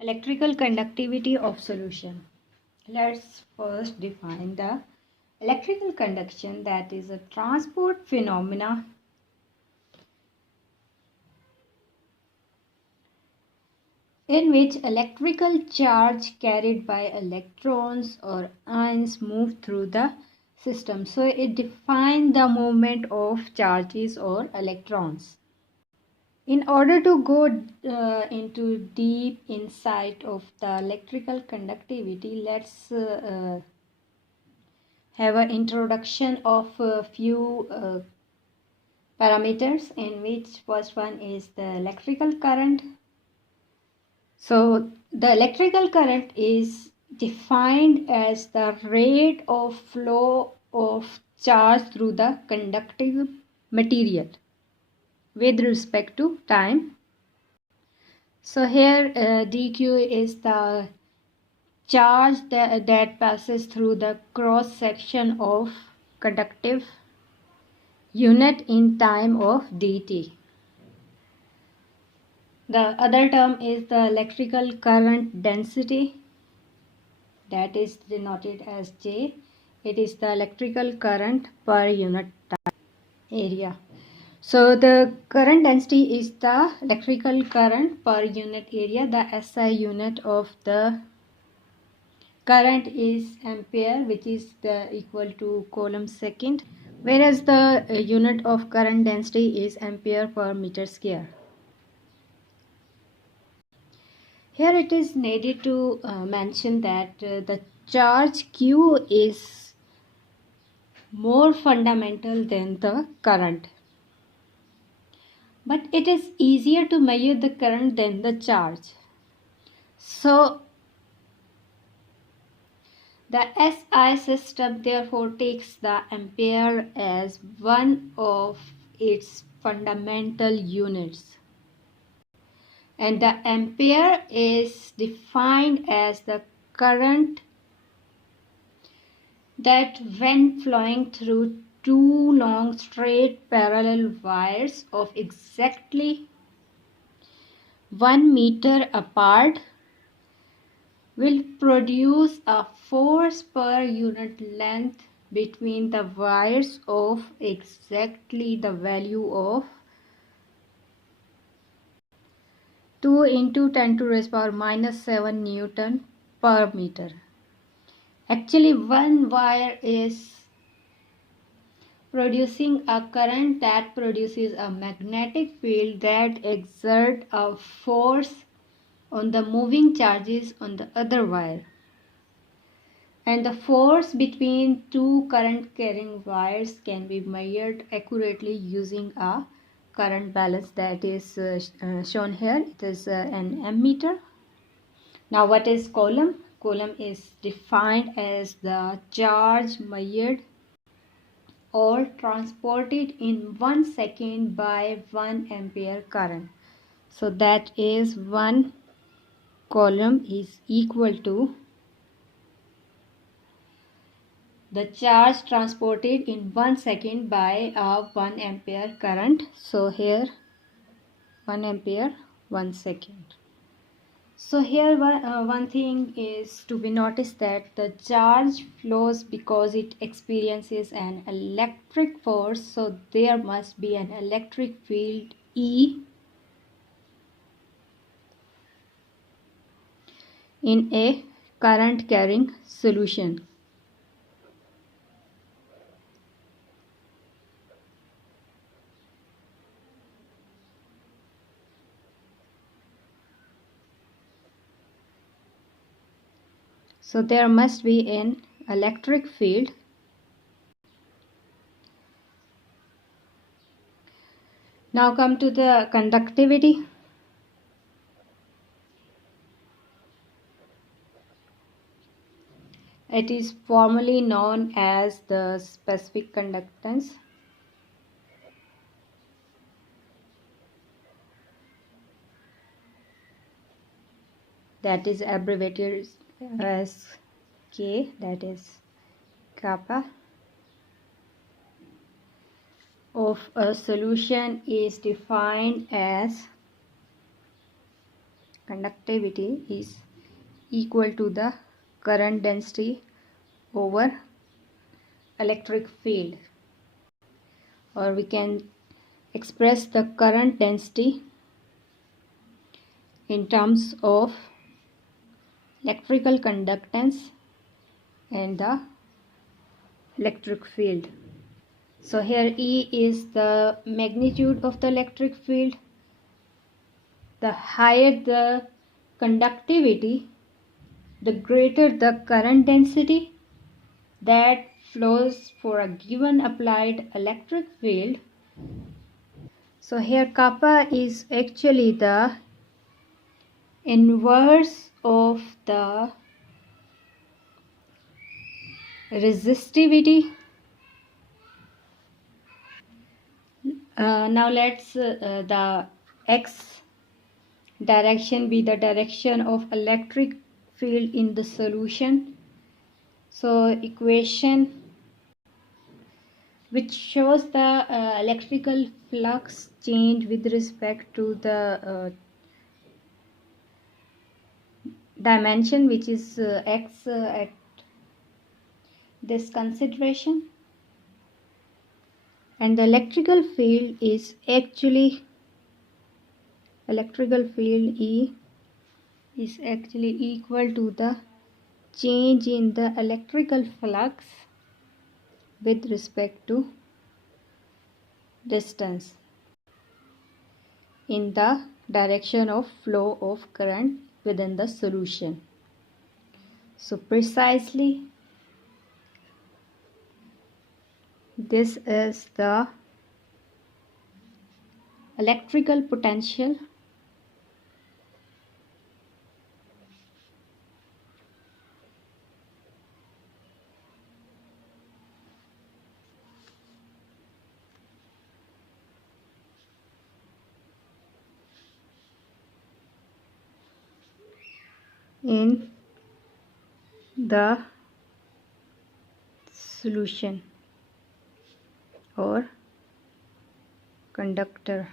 Electrical conductivity of solution. Let's first define the electrical conduction, that is a transport phenomena in which electrical charge carried by electrons or ions move through the system. So it defines the movement of charges or electrons. In order to go into deep insight of the electrical conductivity, let's have an introduction of a few parameters, in which first one is the electrical current. So the electrical current is defined as the rate of flow of charge through the conductive material with respect to time. So here dq is the charge that passes through the cross section of conductive unit in time of dt. The other term is the electrical current density, that is denoted as J. It is the electrical current per unit time area. So the current density is the electrical current per unit area. The SI unit of the current is ampere, which is equal to Coulomb second, whereas the unit of current density is ampere per meter square. Here it is needed to mention that the charge Q is more fundamental than the current, but it is easier to measure the current than the charge. So the SI system therefore takes the ampere as one of its fundamental units, and the ampere is defined as the current that, when flowing through two long straight parallel wires of exactly 1 meter apart, will produce a force per unit length between the wires of exactly the value of 2 into 10 to the raised power minus 7 Newton per meter. Actually, one wire is producing a current that produces a magnetic field that exerts a force on the moving charges on the other wire. And the force between two current carrying wires can be measured accurately using a current balance, that is shown here. It is an ammeter. Now what is Coulomb? Coulomb is defined as the charge measured or transported in 1 second by 1 ampere current. So that is 1 Coulomb is equal to the charge transported in 1 second by a 1 ampere current. So here 1 ampere 1 second. So here one thing is to be noticed, that the charge flows because it experiences an electric force. So there must be an electric field E in a current carrying solution. So there must be an electric field. Now come to the conductivity. It is formally known as the specific conductance. That is abbreviated as K, that is kappa, of a solution is defined as conductivity is equal to the current density over electric field, or we can express the current density in terms of electrical conductance and the electric field. So here E is the magnitude of the electric field. The higher the conductivity, the greater the current density that flows for a given applied electric field. So here kappa is actually the inverse of the resistivity. Now let's the x direction be the direction of electric field in the solution. So equation which shows the electrical flux change with respect to the dimension, which is x at this consideration, and the electrical field E is actually equal to the change in the electrical flux with respect to distance in the direction of flow of current within the solution. So precisely this is the electrical potential in the solution or conductor.